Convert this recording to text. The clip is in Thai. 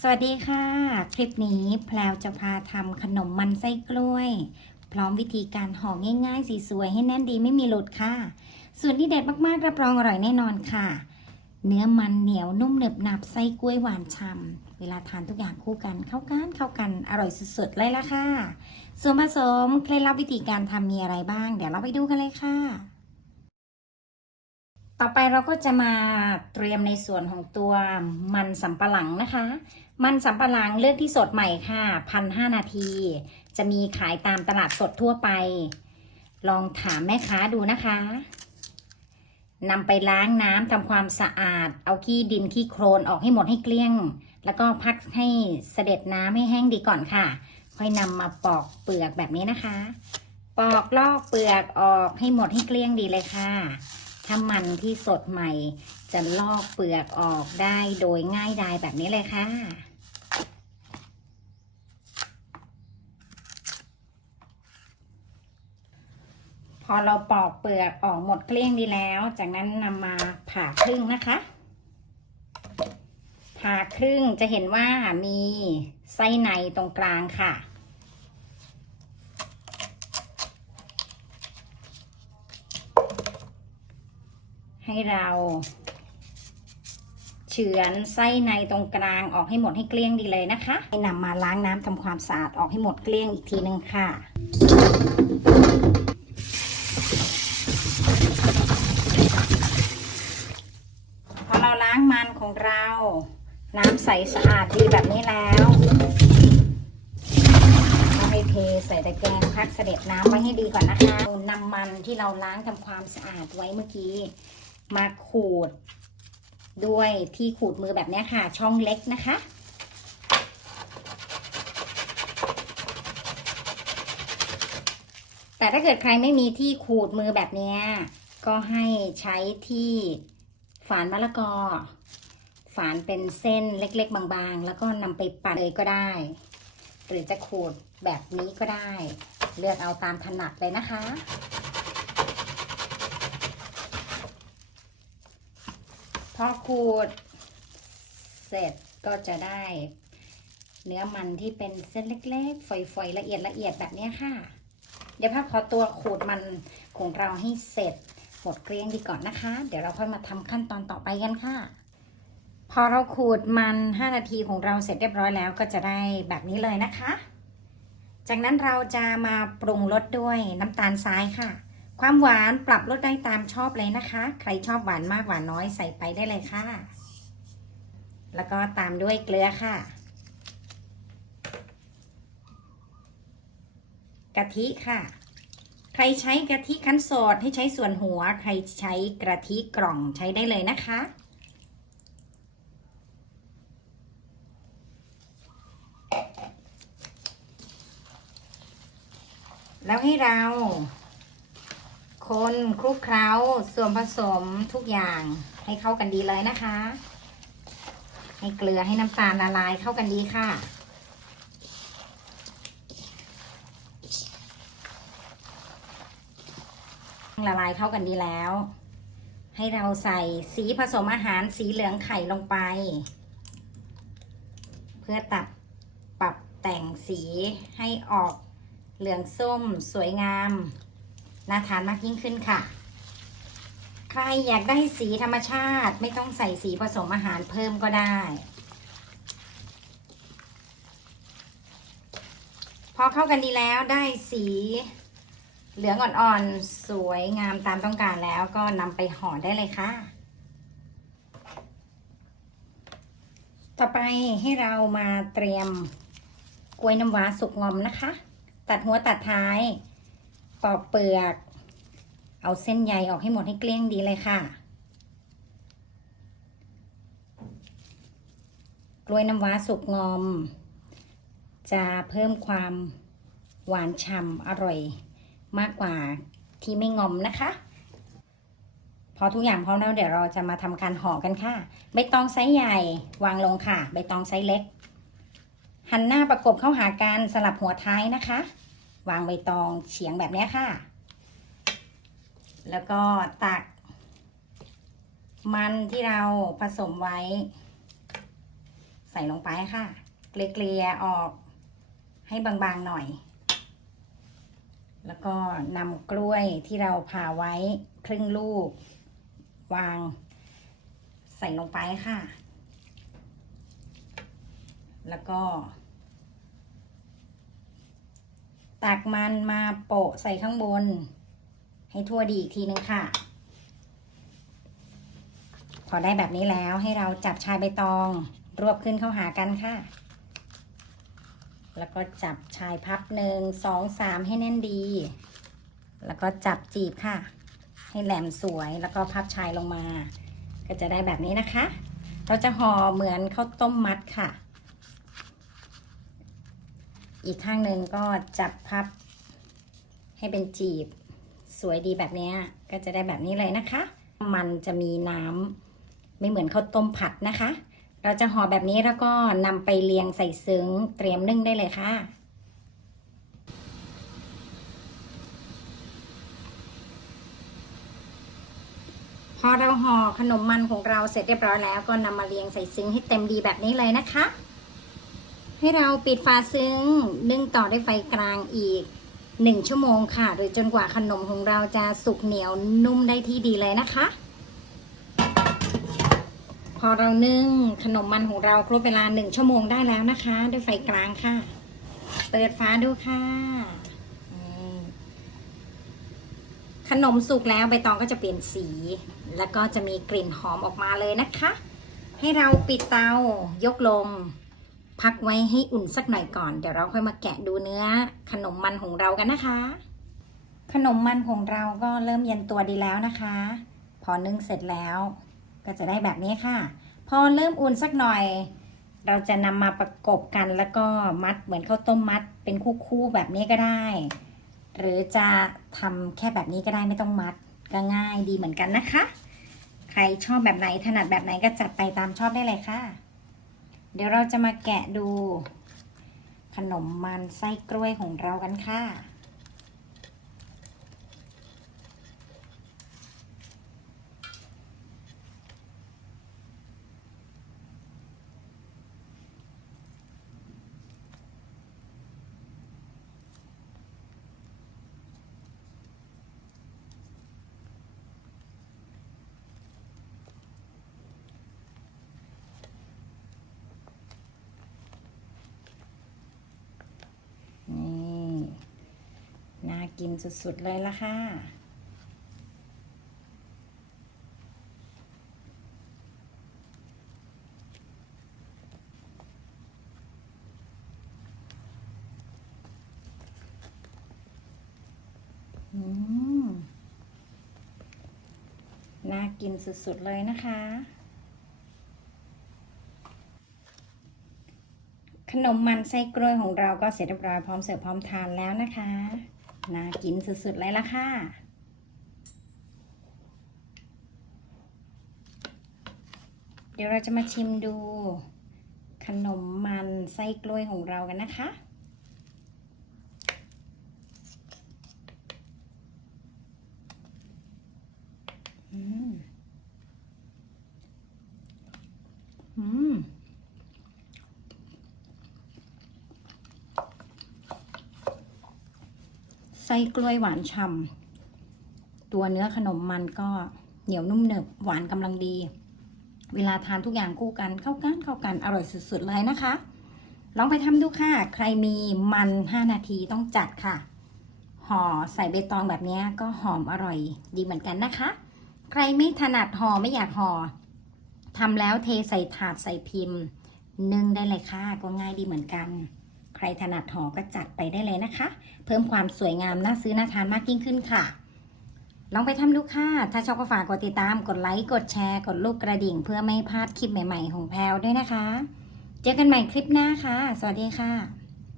สวัสดีค่ะ คลิปนี้แพลวจะพาทำขนมมันไส้กล้วย พร้อมวิธีการห่อง่ายๆ สีสวยให้แน่นดีไม่มีหลุดค่ะ ส่วนที่เด็ดมากๆ รับรองอร่อยแน่นอนค่ะ เนื้อมันเหนียวนุ่มหนึบหนับไส้กล้วยหวานฉ่ำเวลาทานทุกอย่างคู่กันเข้ากันเข้ากันอร่อยสุดๆเลยละค่ะ ส่วนผสมเคล็ดลับวิธีการทำมีอะไรบ้าง เดี๋ยวเราไปดูกันเลยค่ะต่อไปเราก็จะมาเตรียมในส่วนของตัวมันสำปะหลังนะคะ มันสำปะหลังเลือกที่สดใหม่ค่ะพันห้านาที จะมีขายตามตลาดสดทั่วไป ลองถามแม่ค้าดูนะคะนำไปล้างน้ำทำความสะอาด เอาขี้ดินขี้โครนออกให้หมดให้เกลี้ยง แล้วก็พักให้เสด็จน้ำให้แห้งดีก่อนค่ะ ค่อยนำมาปอกเปลือกแบบนี้นะคะ ปอกลอกเปลือกออกให้หมดให้เกลี้ยงดีเลยค่ะ ถ้ามันที่สดใหม่จะลอกเปลือกออกได้โดยง่ายดายแบบนี้เลยค่ะ พอเราปอกเปลือกออกหมดเกลี้ยงดีแล้ว จากนั้นนำมาผ่าครึ่งนะคะ ผ่าครึ่งจะเห็นว่ามีไส้ในตรงกลางค่ะ ให้เราเฉือนไส้ในตรงกลางออกให้หมดให้เกลี้ยงดีเลยนะคะให้นำมาล้างน้ำทำความสะอาดออกให้หมดเกลี้ยงอีกทีนึงค่ะ พอเราล้างมัน ของเรา น้ำใสสะอาดดีแบบนี้แล้วเอาให้เทใส่ตะแกรงพักเสด็จน้ำไว้ให้ดีก่อนนะคะนำมันที่เราล้างทำความสะอาดไว้เมื่อกี้ มาขูด ด้วยที่ขูดมือแบบนี้ค่ะ ช่องเล็กนะคะแต่ถ้าเกิดใครไม่มีที่ขูดมือแบบนี้ ก็ให้ใช้ที่ฝานมะละกอ ฝานเป็นเส้นเล็ก ๆ บางๆ แล้วก็นำไปปั่นเลยก็ได้ หรือจะขูดแบบนี้ก็ได้ เลือกเอาตามถนัดเลยนะคะ พอขูดเสร็จก็จะได้ เนื้อมันที่เป็นเส้นเล็ก ๆ ฝอยๆละเอียดละเอียดแบบนี้ค่ะ เดี๋ยวพักขอตัวขูดมันของเราให้เสร็จหมดเกลี้ยงดีก่อนนะคะ เดี๋ยวเราค่อยมาทำขั้นตอนต่อไปกันค่ะ พอเราขูดมัน 5 นาทีของเราเสร็จเรียบร้อยแล้วก็จะได้แบบนี้เลยนะคะ จากนั้นเราจะมาปรุงรสด้วยน้ำตาลทรายค่ะ ความหวานปรับลดได้ตามชอบเลยนะคะ ใครชอบหวานมากหวานน้อยใส่ไปได้เลยค่ะ แล้วก็ตามด้วยเกลือค่ะ กะทิค่ะ ใครใช้กะทิคั้นสดให้ใช้ส่วนหัว ใครใช้กะทิกล่องใช้ได้เลยนะคะ แล้วให้เรา คนคลุกเคล้าส่วนผสมทุกอย่างให้เข้ากันดีเลยนะคะ ให้เกลือให้น้ำตาลละลายเข้ากันดีค่ะ ละลายเข้ากันดีแล้ว ให้เราใส่สีผสมอาหารสีเหลืองไข่ลงไป เพื่อตัดปรับแต่งสีให้ออก เหลืองส้มสวยงาม น่าทานมากยิ่งขึ้นค่ะ ใครอยากได้สีธรรมชาติไม่ต้องใส่สีผสมอาหารเพิ่มก็ได้ พอเข้ากันดีแล้วได้สีเหลืองอ่อนๆ สวยงามตามต้องการแล้วก็นำไปห่อได้เลยค่ะ ต่อไปให้เรามาเตรียมกล้วยน้ำว้าสุกงอมนะคะ ตัดหัวตัดท้าย ปอกเปลือก เอาเส้นใยออกให้หมดให้เกลี้ยงดีเลยค่ะ กล้วยน้ำว้าสุกงอม จะเพิ่มความหวานฉ่ำอร่อยมากกว่าที่ไม่งอมนะคะ พอทุกอย่างพร้อมแล้วเดี๋ยวเราจะมาทำการห่อกันค่ะ ใบตองไซส์ใหญ่วางลงค่ะ ใบตองไซส์เล็ก หันหน้าประกบเข้าหากันสลับหัวท้ายนะคะ วางใบตองเฉียงแบบนี้ค่ะ แล้วก็ตัก มันที่เราผสมไว้ ใส่ลงไปค่ะ เกลี่ยออกให้บางๆหน่อย แล้วก็นำกล้วยที่เราผ่าไว้ครึ่งลูก วางใส่ลงไปค่ะ แล้วก็ ตักมันมาโปะใส่ข้างบน ให้ทั่วดีอีกทีนึงค่ะ พอได้แบบนี้แล้วให้เราจับชายใบตอง รวบขึ้นเข้าหากันค่ะ แล้วก็จับชายพับหนึ่งสองสามให้แน่นดี แล้วก็จับจีบค่ะ ให้แหลมสวยแล้วก็พับชายลงมา ก็จะได้แบบนี้นะคะ เราจะห่อเหมือนข้าวต้มมัดค่ะ อีกข้างหนึ่งก็จับพับให้เป็นจีบ สวยดีแบบนี้ก็จะได้แบบนี้เลยนะคะ มันจะมีน้ำไม่เหมือนข้าวต้มผัดนะคะ เราจะห่อแบบนี้แล้วก็นำไปเรียงใส่ซึ้งเตรียมนึ่งได้เลยค่ะพอเราห่อขนมมันของเราเสร็จเรียบร้อยแล้วก็นำมาเรียงใส่ซึ้งให้เต็มดีแบบนี้เลยนะคะ ให้เราปิดฝาซึ้งนึ่งต่อด้วยไฟกลางอีก 1 ชั่วโมงค่ะ หรือจนกว่าขนมของเราจะสุกเหนียวนุ่มได้ที่ดีเลยนะคะ พอเรานึ่งขนมมันของเราครบเวลา 1 ชั่วโมงได้แล้วนะคะ ด้วยไฟกลางค่ะ เปิดฝาดูค่ะ ขนมสุกแล้วใบตองก็จะเปลี่ยนสี แล้วก็จะมีกลิ่นหอมออกมาเลยนะคะ ให้เราปิดเตายกลง พักไว้ให้อุ่นสักหน่อยก่อน เดี๋ยวเราค่อยมาแกะดูเนื้อ ขนมมันของเรากันนะคะ ขนมมันของเราก็เริ่มเย็นตัวดีแล้วนะคะ พอนึ่งเสร็จแล้ว ก็จะได้แบบนี้ค่ะ พอเริ่มอุ่นสักหน่อย เราจะนำมาประกบกันแล้วก็มัดเหมือนข้าวต้มมัด เป็นคู่ๆแบบนี้ก็ได้ หรือจะทำแค่แบบนี้ก็ได้ไม่ต้องมัดก็ง่ายดีเหมือนกันนะคะ ใครชอบแบบไหนถนัดแบบไหนก็จัดไปตามชอบได้เลยค่ะ เดี๋ยวเราจะมาแกะดูขนมมันไส้กล้วยของเรากันค่ะ นี่น่า กินสุดๆเลยละค่ะ น่ากินสุดๆเลยนะคะขนมมันไส้กล้วยของเราก็เสร็จเรียบร้อยพร้อมเสิร์ฟพร้อมทานแล้วนะคะ น่ากินสุดๆเลยละค่ะ เดี๋ยวเราจะมาชิมดู ขนมมันไส้กล้วยของเรากันนะคะ อืม อืม ไส้กล้วยหวานฉ่ำตัวเนื้อขนมมันก็เหนียวนุ่มหนึบหวานกำลังดี เวลาทานทุกอย่างคู่กันเข้ากันเข้ากันอร่อยสุดๆเลยนะคะ ลองไปทำดูค่ะ ใครมีมัน 5 นาทีต้องจัดค่ะ ห่อใส่ใบตองแบบนี้ก็หอมอร่อยดีเหมือนกันนะคะ ใครไม่ถนัดห่อไม่อยากห่อทำแล้วเทใส่ถาดใส่พิมพ์นึ่งได้เลยค่ะก็ง่ายดีเหมือนกัน ใครถนัดห่อก็จัดไปได้เลยนะคะ เพิ่มความสวยงามน่าซื้อน่าทานมากยิ่งขึ้นค่ะ ลองไปทำดูค่ะ ถ้าชอบก็ฝากกดติดตาม กดไลค์ กดแชร์ กดลูกกระดิ่ง เพื่อไม่พลาดคลิปใหม่ ๆ ของแพลวด้วยนะคะ เจอกันใหม่คลิปหน้าค่ะ สวัสดีค่ะ